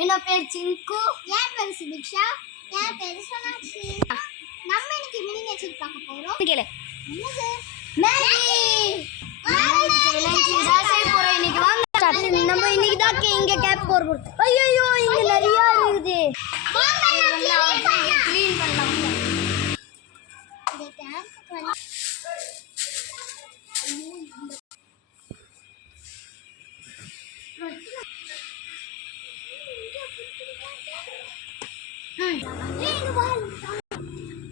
என்ன பேர் சிங்கு. என் பேர் சுபிக்ஷா. என் பேர் சோனாட்சி. நம்ம இன்னைக்கு மினியேச்சர் பார்க்க போறோம். கேளு. என்னது? மேகி. மேகி சேலஞ்ச் தான் செய்ய போறோம் இன்னைக்கு. வாங்க நம்ம இன்னைக்கு தான் இங்க கேப் போற போறோம். ஐயோ இங்க நிறைய இருக்குது. க்ளீன் பண்ணலாம். இந்த டேங்க் பண்ணி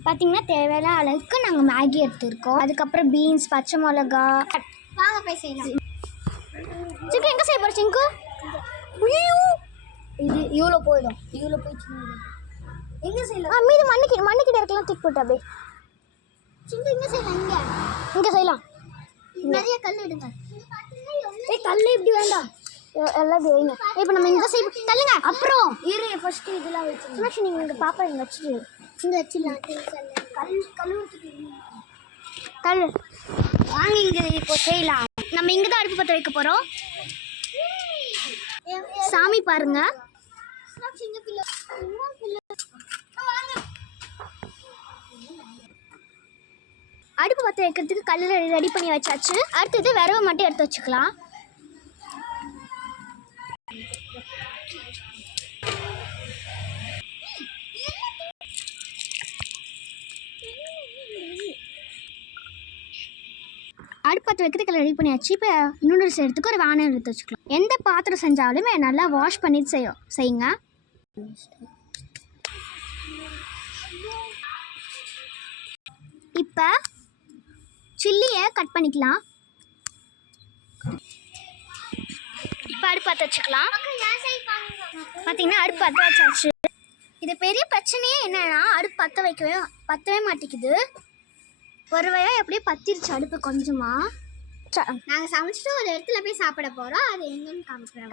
பார்த்தீங்கன்னா தேவையான அளவுக்கு நாங்கள் மேகி எடுத்துருக்கோம். அதுக்கப்புறம் பீன்ஸ், பச்சை மிளகா. வாங்க போய் செய்யலாம். சிங்கு எங்கே செய்ய போகிற சிங்கு? இது இவ்வளோ போயிடும். இவ்வளோ போயிடுச்சு. எங்கே செய்யலாம்? மீது மண்ணுக்கிட்ட இருக்கலாம். தூக்கி போட்டு அப்படியே சிங்கு இங்கே செய்யலாம். இங்கே செய்யலாம். நிறைய கல் எடுங்க. கல் இப்படி வேண்டாம், எல்லாம் வைங்க. இப்போ நம்ம இந்த சைடு தள்ளுங்க. அப்புறம் இரு ஃபர்ஸ்ட் இதெல்லாம் வச்சு நீங்கள் இங்கே பாப்பா இங்கே வச்சுட்டு இங்கே வச்சிடலாம். கல் வாங்க இங்கே இப்போ செய்யலாம். நம்ம இங்கே தான் அடுப்பு பற்ற வைக்க போகிறோம். சாமி பாருங்க. அடுப்பு பற்ற வைக்கிறதுக்கு கல்லில் ரெடி பண்ணி வச்சாச்சு. அடுத்தது விரவை மட்டும் எடுத்து வச்சுக்கலாம். அடுப்பு பற்ற வைக்கிறதுக்கு ரெடி பண்ணியாச்சு. இப்போ நூடுல்ஸ் எடுத்துக்கு ஒரு வானம் எடுத்து வச்சுக்கலாம். எந்த பாத்திரம் செஞ்சாலுமே நல்லா வாஷ் பண்ணிட்டு செய்யுங்க. இப்போ சில்லியை கட் பண்ணிக்கலாம். இப்போ அடுப்பு பற்ற வச்சுக்கலாம். பார்த்தீங்கன்னா அடுப்பு பற்ற வச்சாச்சு. இது பெரிய பிரச்சனையே என்னன்னா அடுப்பு பற்றவே மாட்டேங்குது. ஒரு வயா எப்படியே பத்திருச்சு அடுப்பு கொஞ்சமாக. நாங்கள் சமைச்சிட்டு ஒரு இடத்துல போய் சாப்பிட போகிறோம். அது எங்கன்னு காமிக்கிறோம்.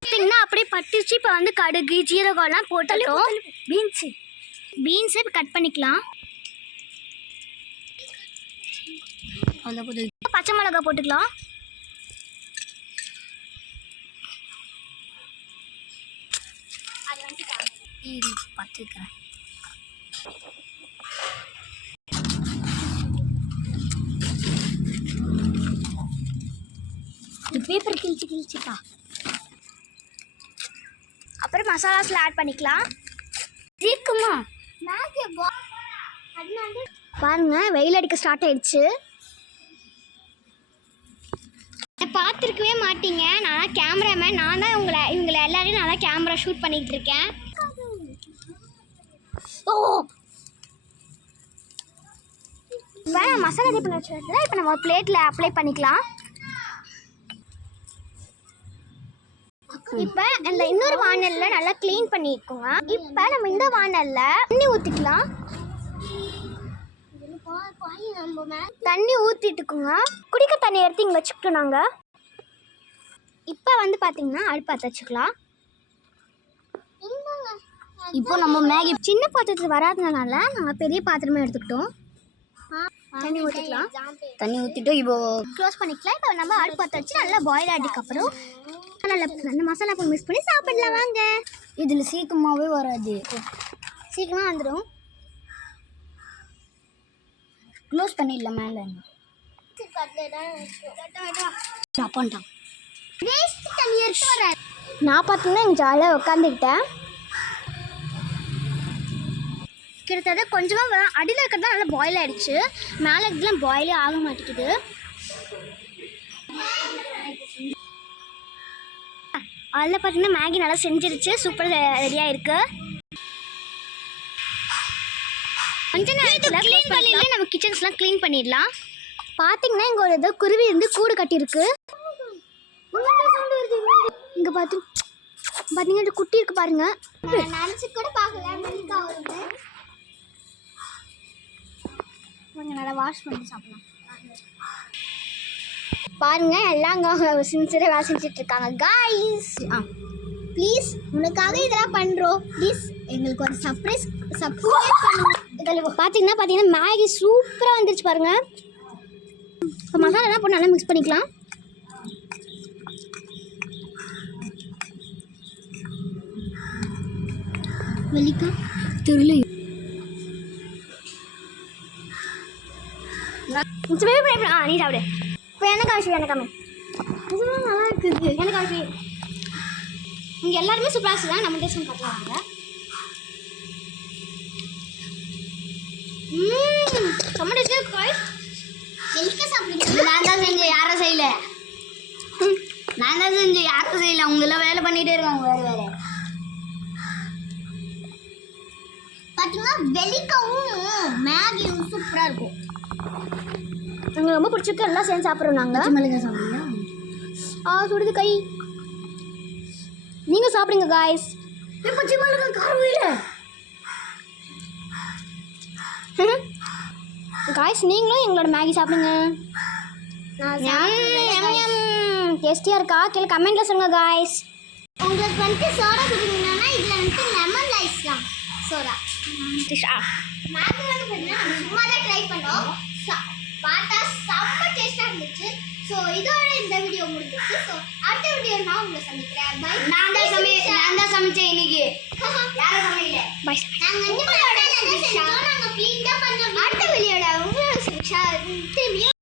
பார்த்தீங்கன்னா அப்படியே பட்டிருச்சு. இப்போ வந்து கடுகு, ஜீரகம்லாம் போட்டுட்டோம். பீன்ஸை இப்போ கட் பண்ணிக்கலாம். பச்சை மிளகா போட்டுக்கலாம். பார்த்துக்கிறேன். பேப்பர் கிழிச்சிக்கா. அப்புறம் மசாலாஸ்ல ஆட் பண்ணிக்கலாம். இருக்குமா பாருங்க, வெயில் அடிக்க ஸ்டார்ட் ஆயிடுச்சு. பார்த்துருக்கவே மாட்டீங்க. நான் கேமராமேன். நான் தான் இவங்களை எல்லாரையும் நல்லா கேமரா ஷூட் பண்ணிட்டு இருக்கேன். ஓ மசாலா ரெடி பண்ணி வச்சுருக்கேன். இப்போ நம்ம பிளேட்டில் அப்ளை பண்ணிக்கலாம். இப்போ இந்த இன்னொரு வானலில் நல்லா க்ளீன் பண்ணிக்கோங்க. இப்போ நம்ம இந்த வானலில் தண்ணி ஊற்றிக்கலாம். தண்ணி ஊற்றிட்டுக்குங்க. குடிக்க தண்ணி எடுத்து இங்கே வச்சுக்கிட்டோம் நாங்கள். இப்போ வந்து பார்த்தீங்கன்னா அடுப்பு பற்ற வச்சுக்கலாம். இப்போ நம்ம மேகி சின்ன பாத்திரத்தில் வராதனால நாங்கள் பெரிய பாத்திரமே எடுத்துக்கிட்டோம். தண்ணி ஊற்றிக்கலாம். தண்ணி ஊற்றிட்டு இப்போ க்ளோஸ் பண்ணிக்கலாம். இப்போ நம்ம அடுப்பு பற்ற வச்சு நல்லா பாயில் ஆகிட்டுக்கப்புறம் நல்லா மசாலா போட்டு மிக்ஸ் பண்ணி சாப்பிடலாம். வாங்க. இதில் சீக்கிரமாகவே வராது, சீக்கிரமாக வந்துடும். க்ளோஸ் பண்ணிடலாம். மேலே பண்ணிட்டான். நான் பார்த்தீங்கன்னா எங்கள் ஜாலியாக உட்காந்துக்கிட்டேன். கிட்டத்தட்ட கொஞ்சமாக அடியில் இருக்கிறது தான் நல்லா பாயில் ஆகிடுச்சு. மேலே இருக்கிறதுலாம் பாயிலே ஆக மாட்டேங்குது. அதில் பார்த்தீங்கன்னா மேகி நல்லா செஞ்சிருச்சு. சூப்பராக ரெடியாக இருக்குது. கொஞ்ச நேரத்தில் க்ளீன் பண்ணிடல. நம்ம கிச்சன்ஸ்லாம் க்ளீன் பண்ணிடலாம். பார்த்தீங்கன்னா இங்கே ஒரு ஏதோ குருவி இருந்து கூடு கட்டியிருக்கு. இங்கே பார்த்தீங்கன்னா குட்டி இருக்கு பாருங்க. நினச்சி கூட பார்க்கலாம். கொஞ்சம் நல்லா வாஷ் பண்ணி சாப்பிடலாம். பாருங்க எல்லாம் அங்கே சின்சியராக வேலை செஞ்சுட்டு இருக்காங்க. காய்ஸ் ப்ளீஸ் உனக்காக இதெல்லாம் பண்ணுறோம். ப்ளீஸ் எங்களுக்கு ஒரு சர்ப்ரைஸ் பண்ணுங்க. பார்த்தீங்கன்னா மேகி சூப்பராக வந்துருச்சு பாருங்கள். இப்போ மசாலாலாம் போட்டு நல்லா மிக்ஸ் பண்ணிக்கலாம். வெளிக்கா தெரியல. நீ சாப்பிடு. இப்போ எனக்கு ஆச்சு எனக்கு இதெல்லாம் நல்லா இருக்குது. எனக்கு ஆச்சு இங்கே எல்லாருமே சூப்பராக தான். நம்ம டேஸ்ட் பார்க்கலாம் வாங்க. செம்ம டேஸ்ட் காய்ஸ். வெளிக்க சாப்பிடுங்க. நான் தான் செஞ்சேன், யாரும் செய்யல. நான் தான் செஞ்சேன், யாரும் செய்யல. அவங்கெல்லாம் வேலை பண்ணிகிட்டே இருக்காங்க வேறு வேறு. பார்த்தீங்கன்னா வெளிக்கவும் மேகியும் சூப்பராக இருக்கும். எங்களுக்கு ரொம்ப பிடிச்சிருக்கு. எல்லாம் சேர்ந்து சாப்பிட்றோம் நாங்கள். மிளகா சாப்பிடுங்க. சுடுது கை. நீங்கள் சாப்பிடுங்க காய்ஸ். பச்சை மிளகா காரம் இல்லை. காய்ஸ் நீங்களும் எங்களோட மேகி சாப்பிடுங்க. டேஸ்டியாக இருக்கா கீழே கமெண்ட்டில் சொல்லுங்கள் காய்ஸ். உங்களுக்கு வந்துட்டு சோடா குடிக்கணும்னா இதில் வந்துட்டு லெமன் ரைஸ் தான் சோடா. மேகி வந்து பார்த்தீங்கன்னா நம்ம சும்மா தான் ட்ரை பண்ணோம். பார்த்தா செம்ம டேஸ்ட்டாக இருந்துச்சு. ஸோ இதோட இந்த வீடியோ முடிஞ்சிச்சு. ஸோ அடுத்த வீடியோ நான் உங்களை சந்திக்கிறேன். பை. நான் தான் சமைச்சேன் இன்னைக்கு. யாரும் சமைக்கல. பை. நாங்கள் வந்து நாங்கள் க்ளீன் தான் பண்ணோம். அடுத்த வீடியோட உங்களை திரும்பியும்